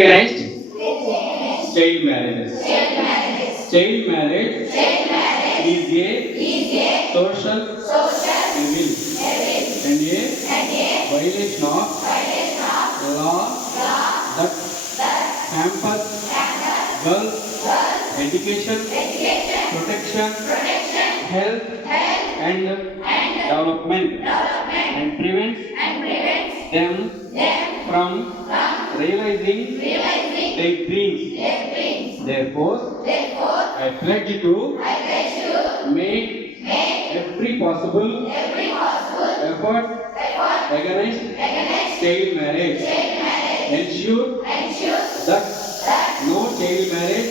against child marriages. Child marriage is a social evil and a violation of law that hampers girls' education, protection, health, and development, and prevents them from realizing their dreams. Therefore, I pledge to make every possible effort against child marriage. Ensure that no child marriage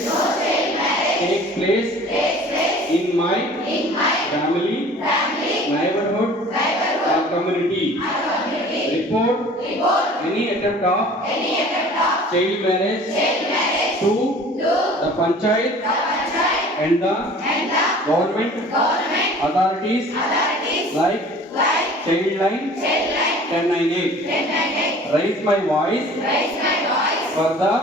takes place in my family, neighborhood, or community. Report any attempt of child marriage to the panchayat and the government authorities like Childline 1098. Raise my voice for the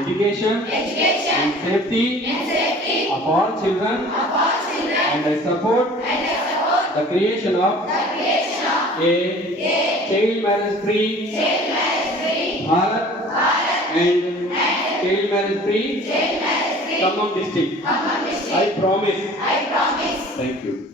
education and safety of all children, and I support the creation of a child marriage free Bharat and child marriage free Khammam district. I promise. Thank you.